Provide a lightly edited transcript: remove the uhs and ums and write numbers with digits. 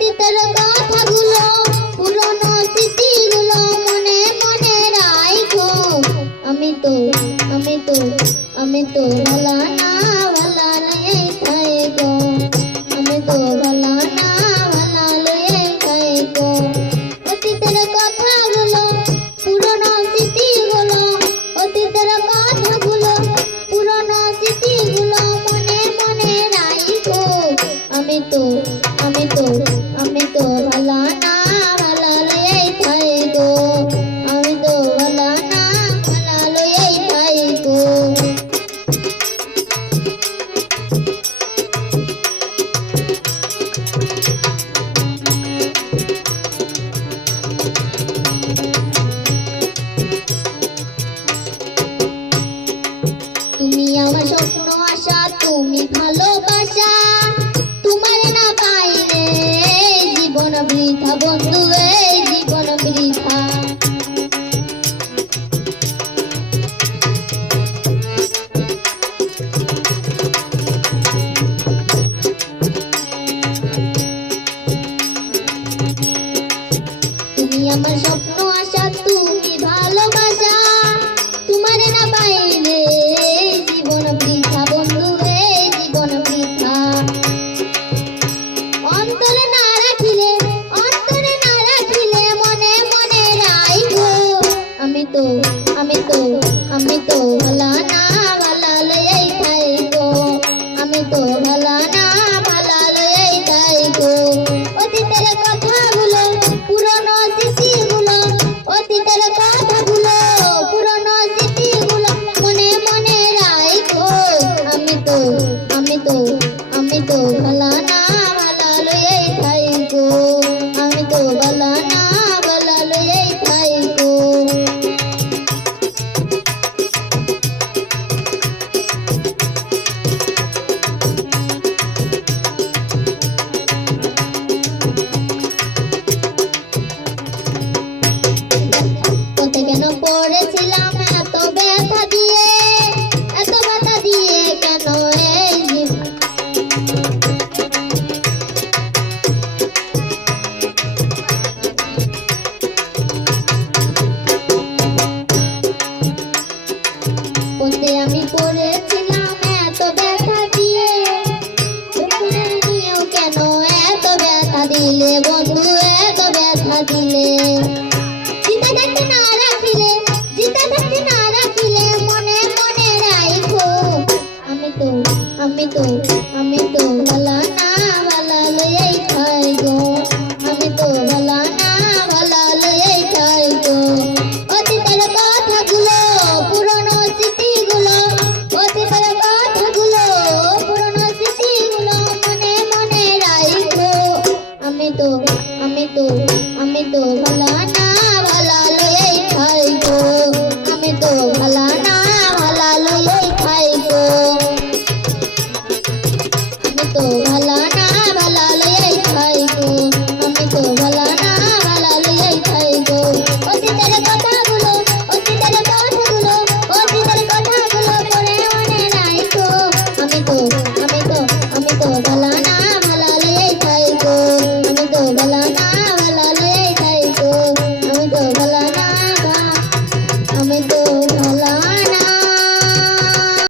অতীতের কথাগুলো পুরনো স্মৃতিগুলো মনে মনে রাখো। আমি তো ভালা না ভালা লয়ে থাইকো। আমি তো ভালা না ভালা লয়ে থাইকো। অতীতের কথাগুলো পুরনো স্মৃতিগুলো অতীতের কথাগুলো পুরনো স্মৃতিগুলো মনে মনে রাখো। আমি তো ভালা না ভালা লয়ে থাইকো। আমি তো ভালা না ভালা লয়ে থাইকো। তুমি আমার স্বপ্ন আশা, তুমি ভালোবাসা, তোমার না পাইলে জীবন বৃথা বন্ধু, এই জীবন বৃথা। তুমি আমার স্বপ্ন আশা, তুমি ভালোবাসা, তোমার না পাইলে জীবন বৃথা বন্ধু, এই জীবন বৃথা। অন্তরে না রাখিলে মনে মনে রাখো। আমি তো ভালা না ভালা লয়ে থাইকো। আমি তো ভালা না ভালা লয়ে থাইকো। অতীতের কথাগুলো পুরনো স্মৃতিগুলো অতীতের কথাগুলো পুরনো স্মৃতিগুলো মনে মনে রাখো। আমি তো ভালা না ভালা লয়ে থাইকো। আমি তো ভালা না ভালা লয়ে থাইকো। পথে কেন পড়েছিলাম এত ব্যথা দিয়ে কেন এই জীবন। পথে আমি পড়েছিলাম এত ব্যথা দিয়ে, নিয়েও কেন এত ব্যথা দিলে বন্ধু, এত ব্যথা দিলে। জিতে থাকতে না রাখিলে মনে মনে রাখো। আমি তো ভালা না ভালা লয়ে থাইকো। আমি তো ভালা না ভালা লয়ে থাইকো। অতীতের কথাগুলো পুরনো স্মৃতিগুলো অতীতের কথাগুলো পুরনো স্মৃতিগুলো মনে মনে রাখো। আমি তো